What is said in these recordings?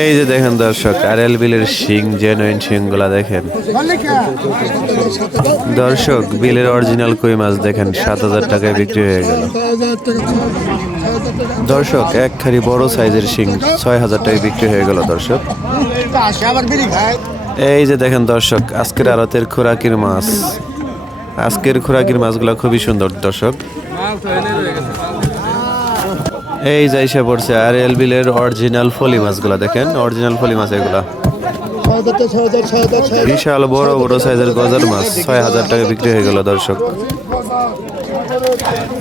এই যে দেখেন দর্শক, আরএল বিলের শিং, জেনুইন শিংগুলা দেখেন দর্শক। বিলের অরিজিনাল কই মাছ দেখেন 7,000 টাকায় বিক্রি হয়ে গেল দর্শক। এক খারি বড় সাইজের শিং 6,000 টাকায় বিক্রি হয়ে গেল দর্শক। এই যে দেখেন দর্শক, আজকের আড়তের খোরাকির মাছ। আজকের খোরাকির মাছগুলো খুবই সুন্দর দর্শক। এই যাইসা পড়ছে আরএল বিলের অরিজিনাল ফলি মাছগুলা দেখেন, অরিজিনাল ফলি মাছ এগুলা। বিশাল বড় বড় সাইজের গজার মাছ 6,000 টাকা বিক্রি হয়ে গেল দর্শক।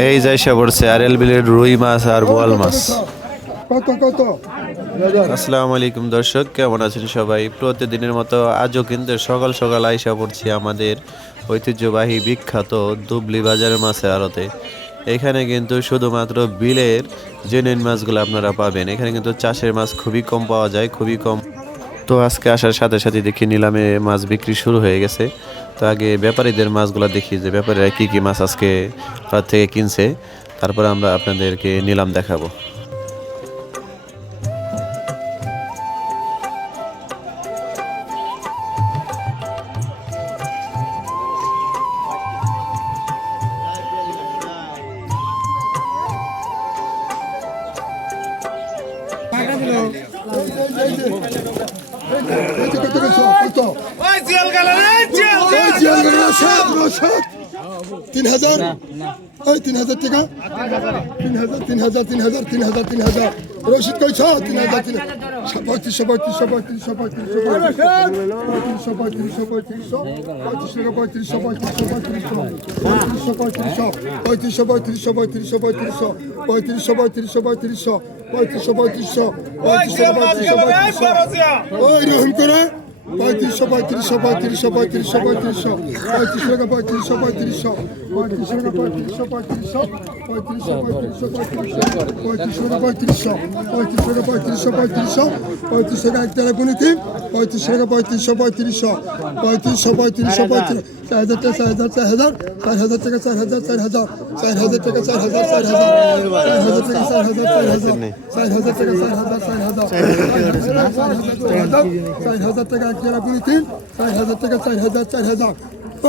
এই যাইসা পড়ছে আরএল বিলের রুই মাছ আর বোয়াল মাছ। আসসালামু আলাইকুম দর্শক, কেমন আছেন সবাই? প্রতিদিনের মতো আজও কিন্তু সকাল সকাল আইসা পড়ছি আমাদের ঐতিহ্যবাহী বিখ্যাত দুবলি বাজারের মাছের আড়তে। এখানে কিন্তু শুধুমাত্র বিলের জেনুইন মাছগুলো আপনারা পাবেন। এখানে কিন্তু চাষের মাছ খুবই কম পাওয়া যায়, খুবই কম। তো আজকে আসার সাথে সাথে দেখি নিলামে মাছ বিক্রি শুরু হয়ে গেছে। তো আগে ব্যাপারীদের মাছগুলো দেখি যে ব্যাপারীরা কী কী মাছ আজকে তার থেকে কিনছে, তারপরে আমরা আপনাদেরকে নিলাম দেখাবো। তিন হাজার ওই 3,000 টাকা, 3,000 রসিদ কইছ 3,000 3500 ওই রকম করে 3500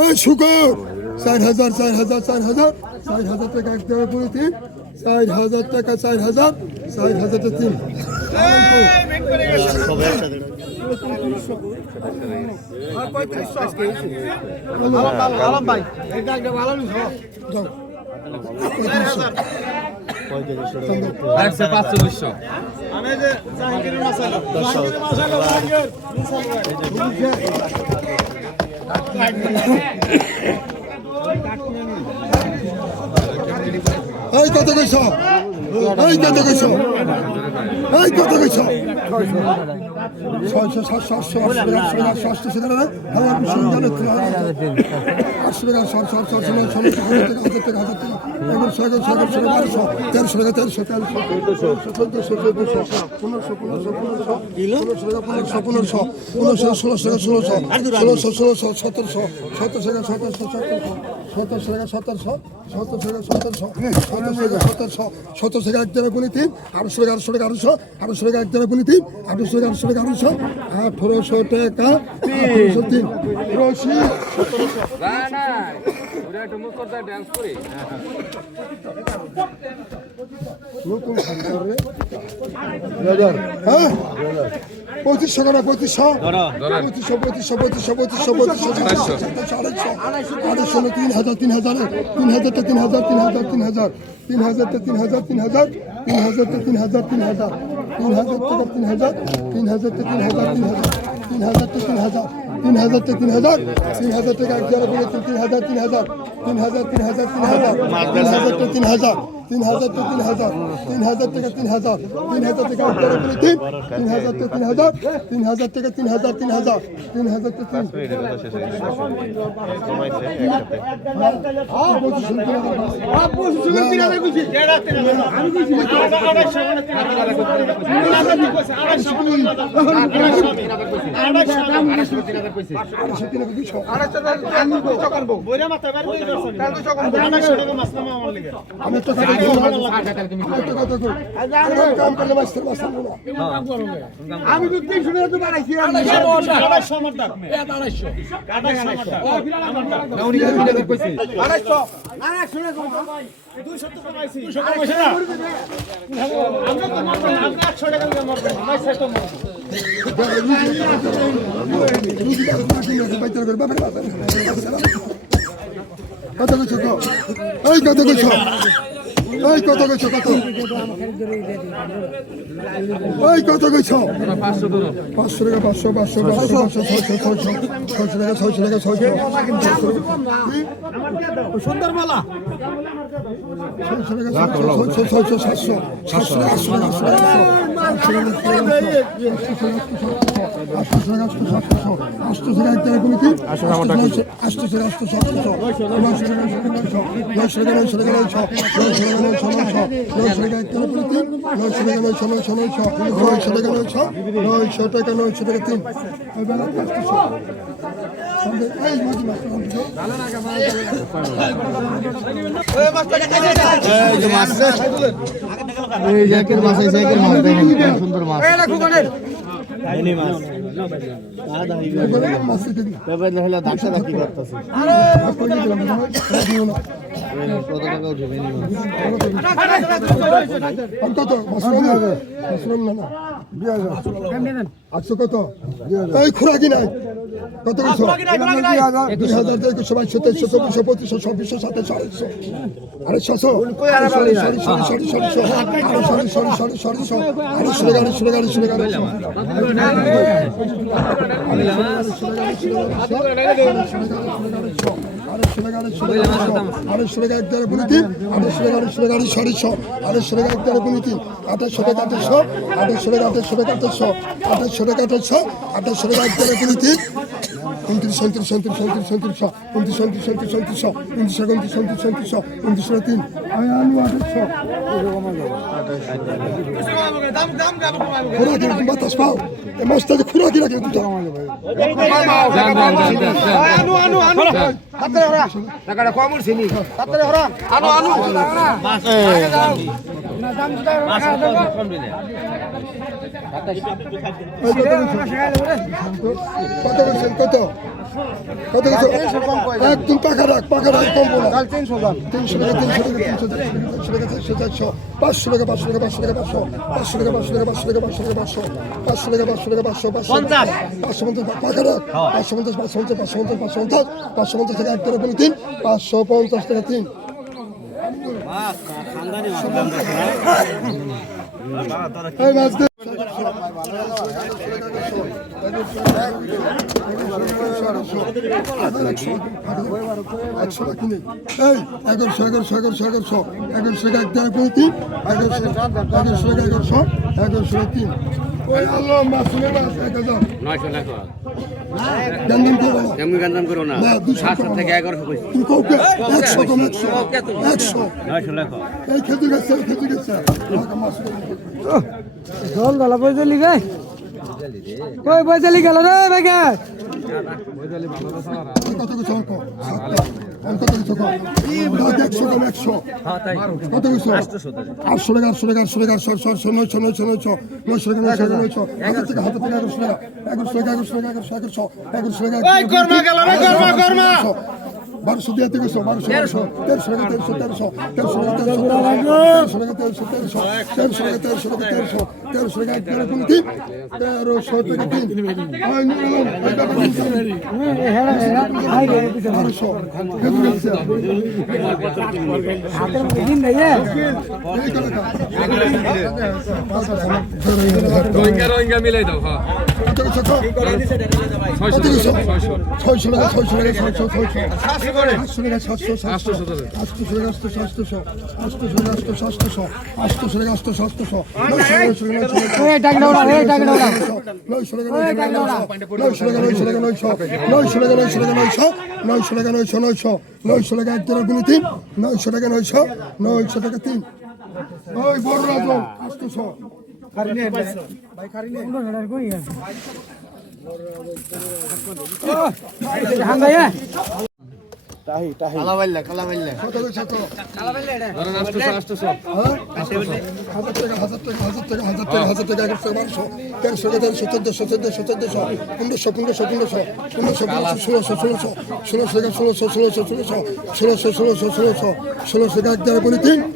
ওই শুকর 4,000 টাকা এক টাকা পুরি 3 4,000 টাকা 4,000 3 এই কত কইছ? এই কত কইছ? এই কত কইছ? 600 700 পঁচিশশো টাকা 3500 আমি কাম করলে মাস্টার মাস্টার আমি তো 300 টাকা তো বাড়াইছি আমি 250 আমার টাকা 250 উনি কি কইছে 250 200 টাকা পাইছি 200 টাকা পাইছি না আমরা তো মারব না আমরা 100 টাকা দিয়ে মারব না মাইছে তো কত কইছো তো এই কত কইছো এই কত কইছো কত এই কত কইছো 500 টাকা 500 500 600 টাকা 600 সুন্দর মালা সুন্দর মাছ আটশো কত এই খোরাকি নাই কত কিছু 2000 2200 2300 2400 2500 2700 বাতাস পাও মাছটা খোরাকি রাখে টাকাটা কম উঠছে নি আনো আনো কত করছেন কত কত কিছু একদম পাখা রাখ কম বলা 300 টাকা 300 টাকা 500 টাকা 500 টাকা 500 টাকা 500 টাকা 500 টাকা 500 টাকা 500 টাকা 500 টাকা 500 টাকা 500 পাখা রাখ 550 টাকা 1 টাকা বলে 3 550 টাকা 3 এই মাছ দে গঞ্জাম করো না 700 থেকে 1100 কইছি এই খেতে গেছে জল দলা বইজলি রে কই বইজলি গেল রে বেগে কত কিছু অঙ্ক কত কিছু কত 100 800 টাকা 800 টাকা 800 টাকা 1200 দিয়ে গেছো 1200 1300 টাকা 1300 রোহিঙ্গা মিলাই দাও হ্যাঁ 900 টাকা 3 ওই বড় রাজন 800 হাঙ্গাইয়া কত কইছো তো হ্যাঁ? 1000 টাকা 1200 1300 1400 1500 16 টাকা এক দ্বারা বলি 3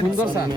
সুন্দর স্যার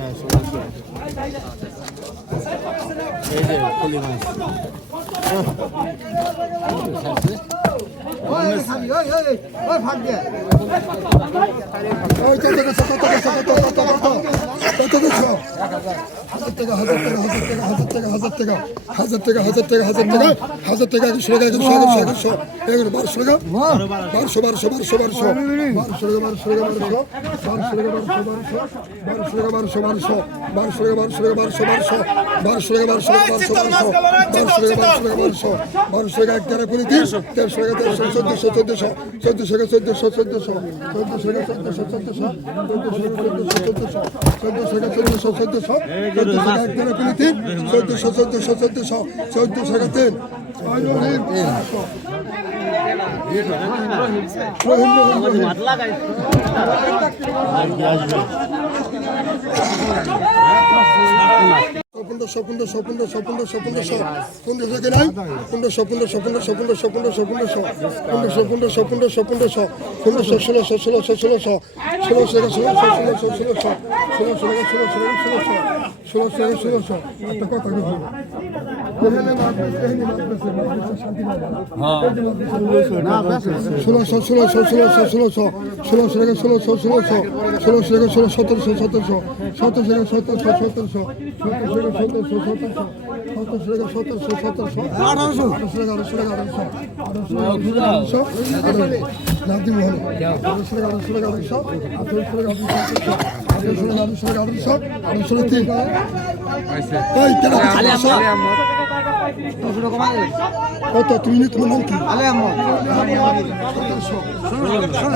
কত তুমি তোমার নাম কি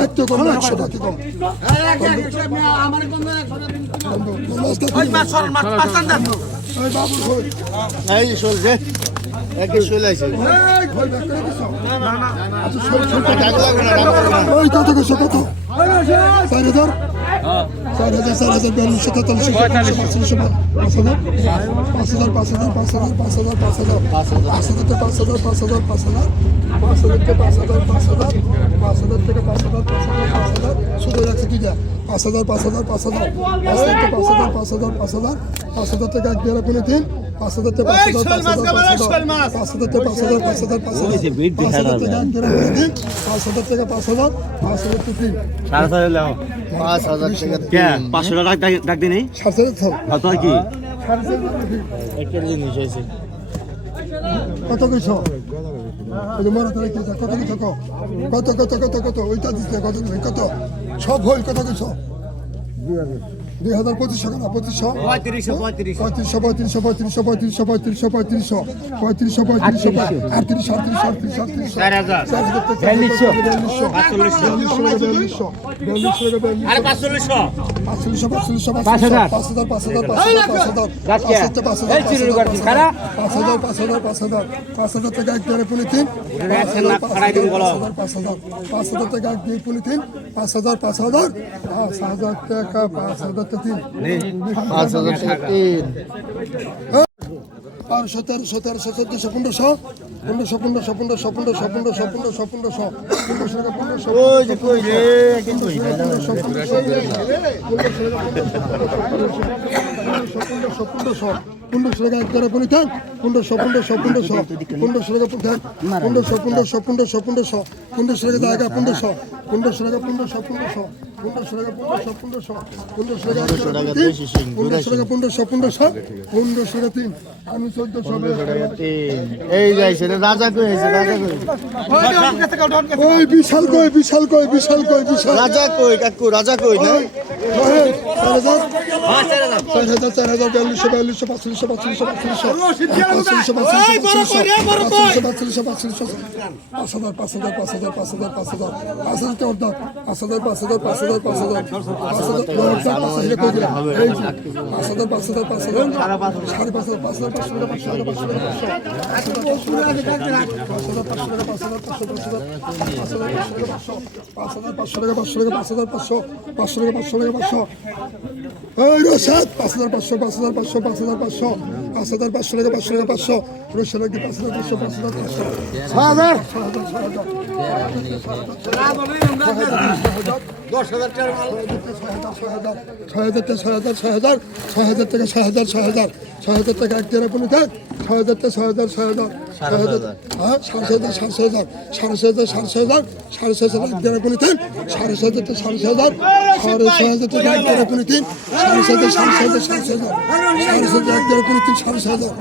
এত কম 100 টাকা কম কত কত 4000 ডাক দিন কত কইছ কত কত কত কত ওইটা দিস না কত কত সব হল কত কইছ 2025 টাকা না 1500 1500 টাকা 1500 টাকা 1500 টাকা 1500 টাকা 3 আমি 1400 এই যাইছে রে রাজা কই হইছে রাজা কই ওই বিশাল কই রাজা কই কাকু রাজা কই না 500 ওই রশাদ 5500 টাকা 500 রশাদ কি 5500 6000 টাকা এক দেড় পুনে দেখ 6000 টাকা 6000 হ্যাঁ 6000 এক দেড় পুনে দেখ 6000 টাকা 6000 টাকা এক দেড় পুনে তিন 6000 এক দেড় পুনে তিন 6000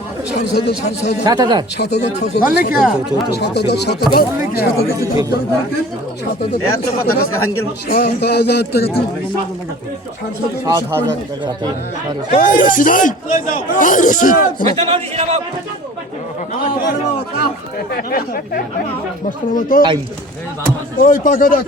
ওই পাকা দেখ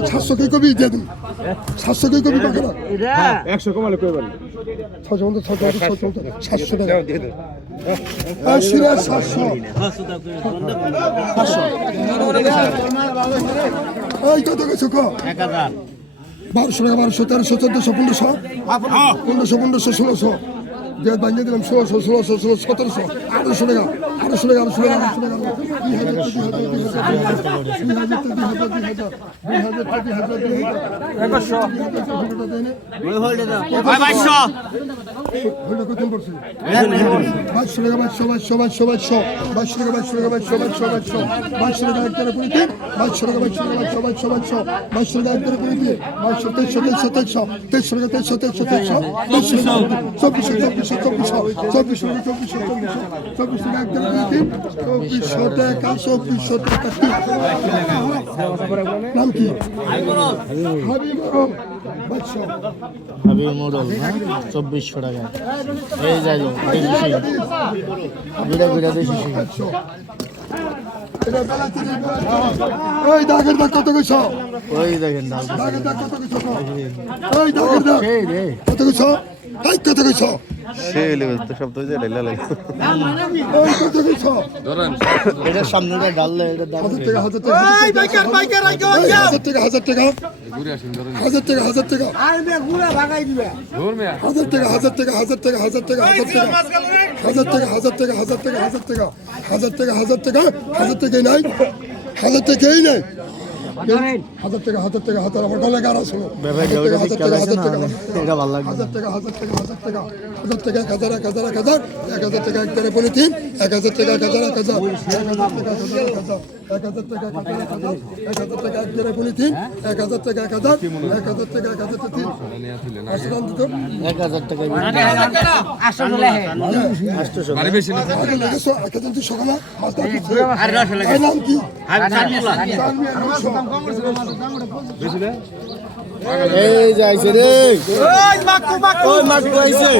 700 কে কবি দিয়ে দিন 700 কে কবি পাকা না 100 কমালে কই বল 700 টাকা আশিরা 700 এই কত কিছু কো 1200 টাকা 1200 1300 1400 1500 1600 যে বানিয়ে দিলাম 1600 1700 1800 টাকা 1800 টাকা 2400 টাকা নাম কি হাবিব মোড়ল না 2400 টাকা এই যাই দেশি ওই দাগের দাগ কত কইছ ওই দেখেন দাও দাগের দাগ কত কইছ ওই দাগের দাগ এই রে কত কইছ তাই কত কইছ সে লেভেল তো সব তো লেলা লাগে ওই কত কইছ এটার সামনে দিয়ে ডাললে এটা দাম 1000 টাকা 1000 টাকা এই বাইকার আগে 1000 টাকা 1000 টাকা 1000 টাকা 1000 টাকা আরে গুড়া ভাগাই দিবে 1000 টাকা 1000 টাকা 1000 টাকা 1000 টাকা 1000 টাকা 1000 টাকা 1000 টাকা 1000 টাকা 1000 টাকা 1000 টাকা 1000 টাকা নাই 1000 টাকাই নাই 1000 টাকা 1000 টাকা হাজার আমার গলা গাড়া শুনো বেবে জোরে ঠিক কাজ আছে না এটা ভালো লাগে 1000 টাকা 1000 টাকা 1000 টাকা 1000 টাকা 1000 টাকা এক টাকা বলে তিন 1000 টাকা 1000 টাকা 1000 টাকা 1000 টাকা এক টাকা বলে তিন 1000 টাকা 1000 টাকা 1000 আসলাম দিত 1000 টাকা আরে বেশি না আগে লাগেছো একদিন তুই সকালে মাছ ধরছিস আরে রস লাগে নাম কি এই যাইছে রে ওই মাকু আইছে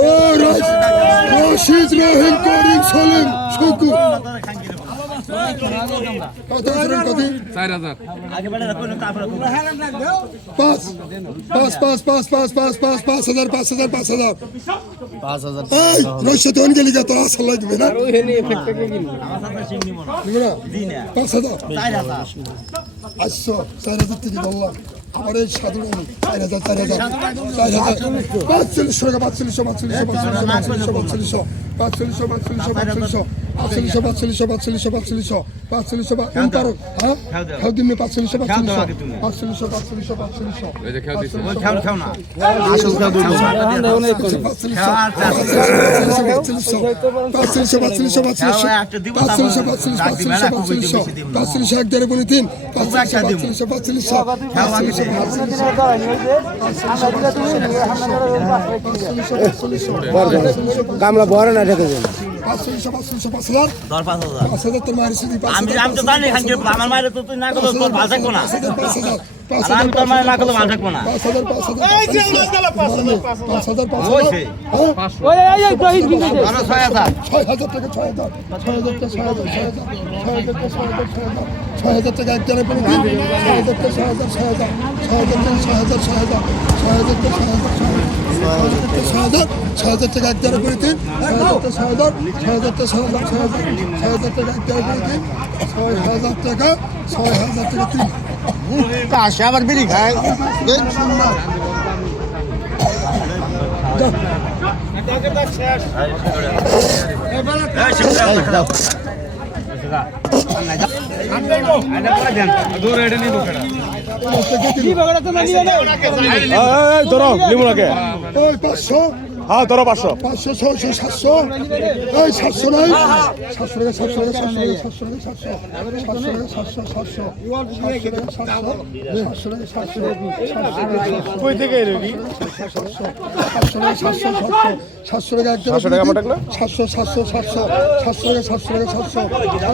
ও রশিদ রহিম করিম সলিম শুকু কত করেন কত 4000 আগে বড় রাখো না তারপর পাঁচ 5000 এই রশিদ হন গেলি যা তো আসল লাগবে না ওই হেনি এফেক্ট কে গিনি আমার সাথে দিনা 4000 আসছো 4000 থেকে বললাম আমার এই সাধারণ 4000 4500 টাকা 4500 পাঁচচল্লিশশো পাঁচচল্লিশশো পাঁচচল্লিশশো পাঁচচল্লিশশো পাঁচচল্লিশশো পাঁচচল্লিশশো হ্যাঁ খাও দিমনি পাঁচচল্লিশশো পাঁচচল্লিশশো পাঁচচল্লিশশো পাঁচচল্লিশশো পাঁচচল্লিশশো পাঁচচল্লিশশো এক দেড় গুণি তিন পাঁচচল্লিশশো পাঁচচল্লিশশো কামলা বড় না ঢেকে দেন পাঁচচল্লিশশো পাঁচচল্লিশশো 5,000 5,000 তোর মায়ের সাথে আমি তো জানি খান আমার মায়ের তো তুই না করলে তোর ভালো থাকবো না 5,000 আমি তোর মায়ের না করলে ভালো থাকবো না 5,000 টাকা 6,000 টাকা এক জায়গায় পড়ে দিন 6,000 টাকা 6,000 টাকা এক জায়গায় পড়ে দিন 6,000 টাকা 6,000 টাকা এক জায়গায় পড়ে দিন 6,000 টাকা 6,000 টাকা 3 আসে আবার বিড়ি খায় ধরো লিমুনাকে ওই 500 হ্যাঁ ধরো 500 500 600 700 এই 700 নাই 700 টাকা 700 টাকা 700 কই থেকে রেডি 700 টাকা একটা 700 টাকা মাটাকলা 700 টাকা 700 টাকা একটা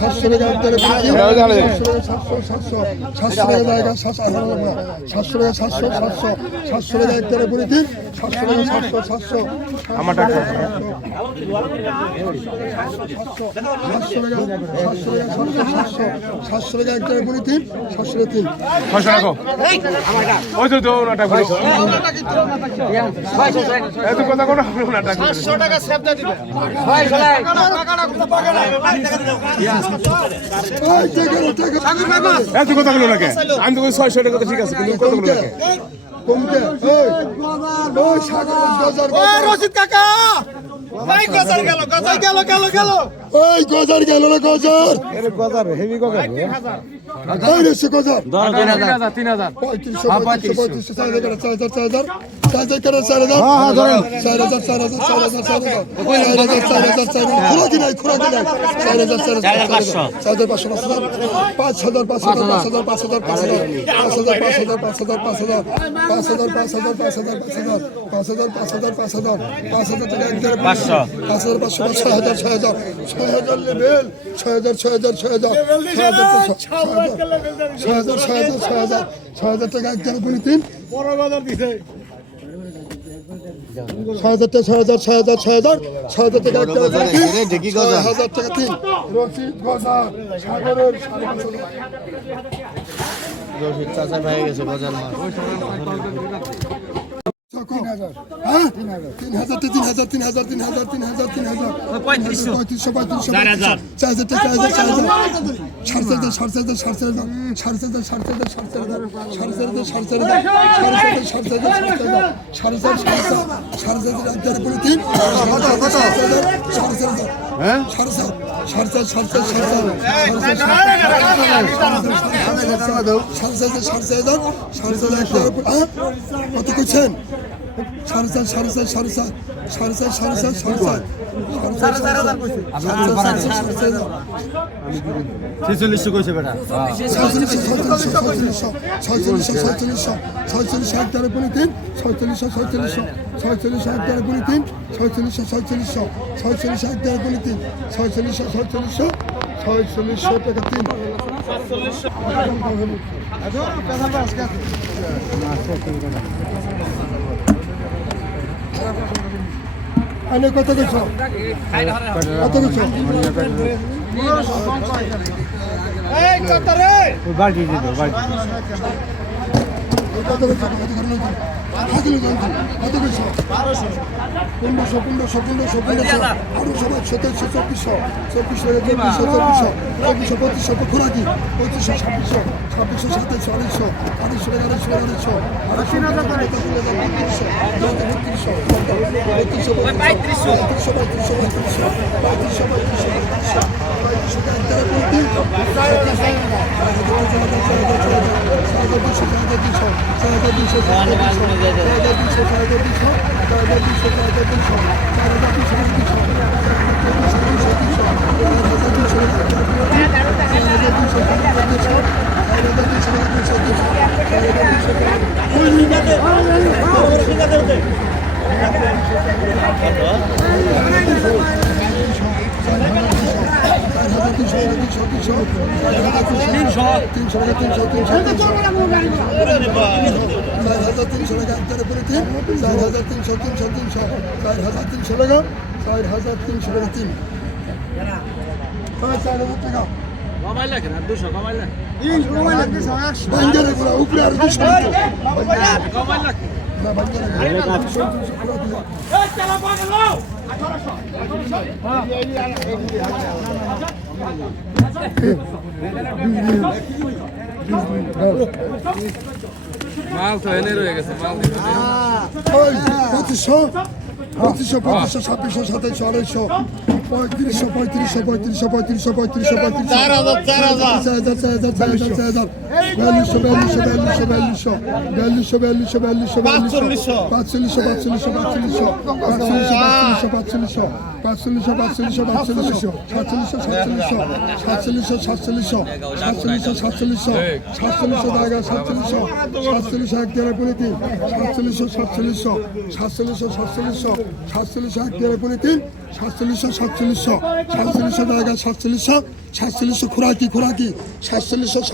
700 টাকা জায়গা 700 টাকা 700 টাকা একটা করে দিন 700 টাকা 700 আমার টাকা 700 টাকা একটা করে দিন 700 টাকা 3 600 টাকা ওই তো না টাকা এত কথা কোন না টাকা 500 টাকা সেভ দিয়ে দিবে এত কথা গুলো লাগে আমি তো 600 টাকা তো ঠিক আছে কিন্তু কত গুলো লাগে কমতে ওই সাগর গজার রশিদ কাকা ভাই গজার গেল ওই গজার গেল না গজার এর গজার হেভি গজার ওই রেসে গজার 3000 6,000 টাকা এক জায়গায় বলি তিন 6,000 টাকা 6,000 টাকা এক জায়গায় বলি তিন 6,000 টাকা তিন রশিদ গজার সাগরের 550 রশিদ চাচা ভাই গেছে গজার মাল 3,000 কত করছেন 46 কইছে বেটা 46 টাকা 3 আনে কত কিছু কত কিছু এই কত রে বাড়ি দিতে বাড়ি কত কিছু হাজির জানছি কত কিছু 1500 আরো সবাই 1700 2400 2500 খোরাকি 2500 2600 2700 মাল তো এনে রয়ে গেছে মাল 2500 2600 2700 3500 খোরাকি 4700